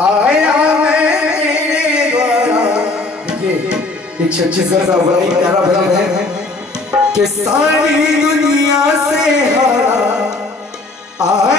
आया मैं तेरे द्वारा। एक छत्तीसगढ़ का बड़ा ही प्यारा भजन है कि सारी दुनिया से हारा आया